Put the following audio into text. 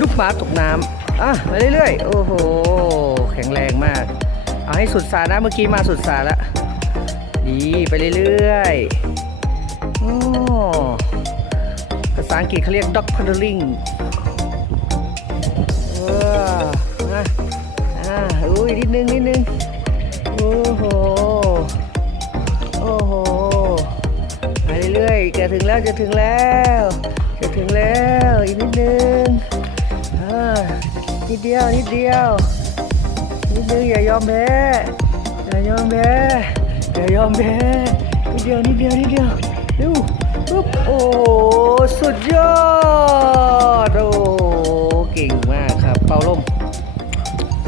ลูกหมาตกน้ำไปเรื่อยๆโอ้โหแข็งแรงมากเอาให้สุดสานะเมื่อกี้มาสุดสาแล้วดีไปเรื่อยๆโอ้ภาษาอังกฤษเขาเรียก dog paddling อุ้ยนิดนึงโอ้โหไปเรื่อยๆจะถึงแล้วอีกนิดนึงนิดเดียวอย่ายอมแพ้นิดเดียวเร็วปุ๊บโอ้สุดยอดโอ้เก่งมากครับเป่าลม